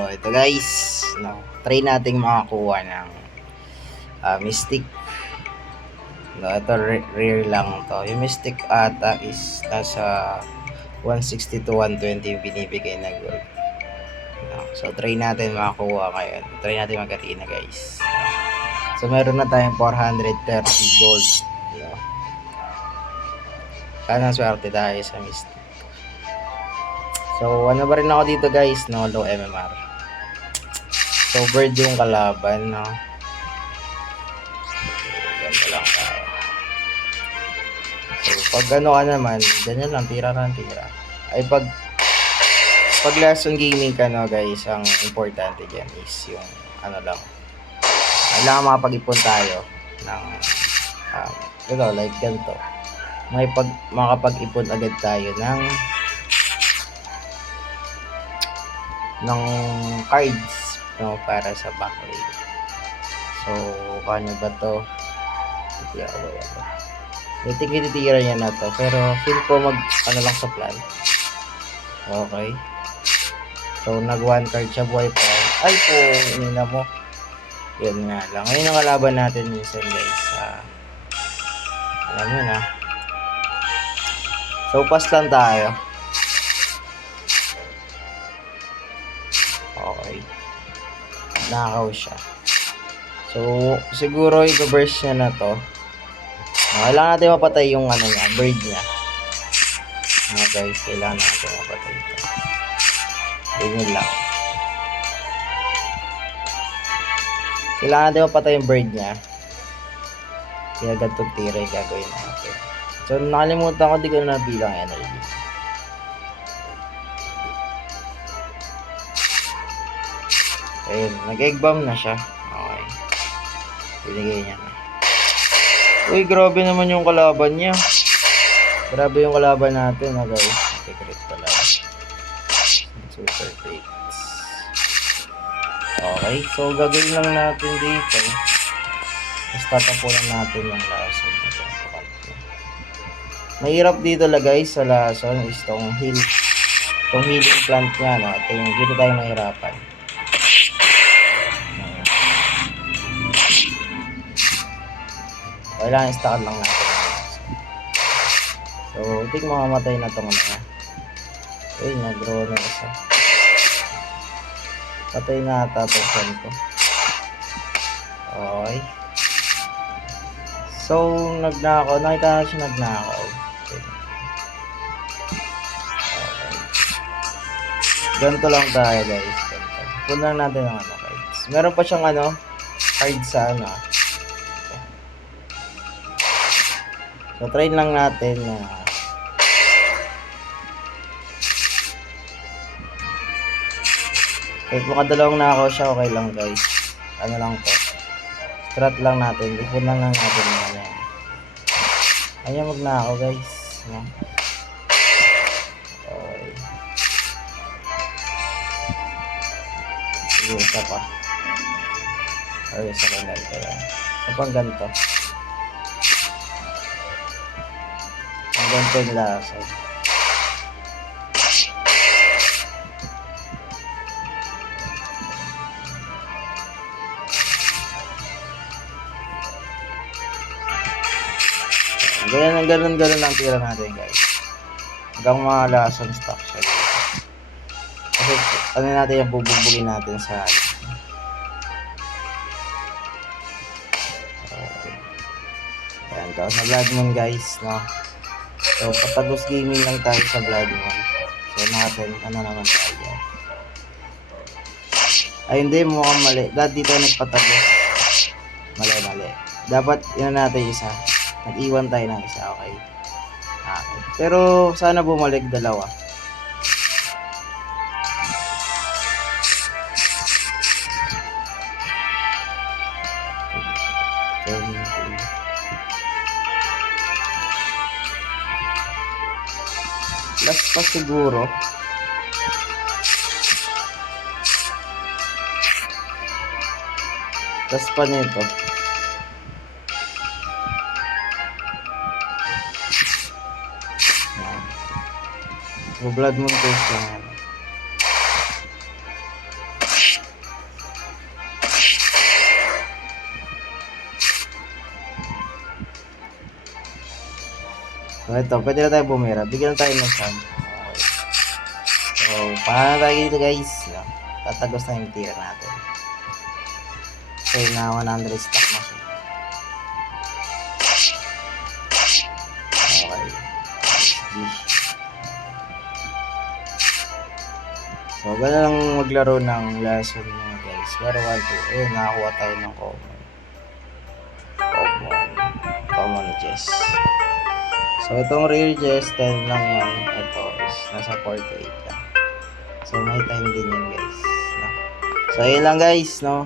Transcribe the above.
So, ito guys, no, try nating makakuha ng Mystic. No, ito rare lang to. Yung Mystic ata is nasa 160 to 120 yung binibigay na gold. No, so try natin makakuha ngayon. Try natin mag-arena guys. So meron na tayong 430 gold. No. Sana swerte tayo sa Mystic. So ano ba rin ako dito guys, no, low MMR. So bird yung kalaban, no. Ganda lang tayo. So, pag ano ka naman, ganyan lang, tira lang, tira. Ay, pag lesson gaming ka, no, guys, ang importante dyan is yung, ano lang, kailangan makapag-ipon tayo ng, like ganito. Makapag-ipon agad tayo ng cards, no, para sa backlane. So, paano ba to? Titira ko ba ito? I think ititira niya na to, pero feel ko ano lang sa plan. Okay. So, nag one card siya, buhay pa. Ay po, inina mo. Yun nga lang. Ngayon ang kalaban natin minsan guys. Alam mo na. So, pass lang tayo. Okay. Nakaw siya. So, siguro i-burst niya na to. Kailangan natin mapatay yung ano niya, bird niya. Guys, kailangan natin mapatay ito. Ganyan lang. Kailangan natin mapatay yung bird niya. Kaya ganitong tira yung gagawin natin. So, nakalimutan ko, di ko na bilang energy. Ayun, nag-egg bomb na siya. Okay. Binigay niya na. Uy, grabe naman yung kalaban niya. Grabe yung kalaban natin, guys. Okay, crit pala. Super fakes. Okay, so gagawin lang natin dito. Tapos tatapunan natin yung lason. Mahirap dito guys sa lason is tong healing plant niya. No? Dito tayo mahirapan. Kailangan i-stack lang natin. So, think mamamatay na itong mga. Uy, nag-draw na isa. Patay na ata itong ko. Okay. So, nagnakaw. Nakita na siya nagnakaw. Okay. Ganito lang tayo guys. Punan natin ang ano cards. Meron pa siyang cards sa ano. So, try lang natin na kahit makadalawang nakaw siya, okay lang guys. Ano lang to. Strat lang natin. Ipunan lang natin yung ano yan. Ayaw magnakaw guys. No? Okay. Sige, isa pa. Or isa pa lang kaya. Isa pang ganito. Ang ganito yung lasa. Ganun lang tira natin guys. Hanggang mga lasang stock siya. Kasi ano natin yung bubugbugin natin sa ayan, tapos na Blood Moon guys, no? So, patagos gaming lang tayo sa Blood Moon. So, natin, ano naman tayo yan. Ay, hindi, mukhang mali. Dati tayo nagpatagos. Mali. Dapat, yun natin isa. Nag-iwan tayo ng isa, okay? Okay. Pero, sana bumalik dalawa. Last pa siguro. Last pa nito. Blood Moon Curse lang. So, ito, pwede na tayo bumira. Bigyan tayo ng sun. Okay. So, paano tayo dito guys? No? Tatagos na yung tira natin. So, na 100 stack na siya. Okay. So, gano'n lang maglaro ng lesson mga guys. Pero 1, 2, ayun, nakakuha tayo ng common. Common chest. So, itong rare chest, 10 lang yan. Ito is nasa 48 lang. So, may time din yan guys. No? So, ayun lang guys, no?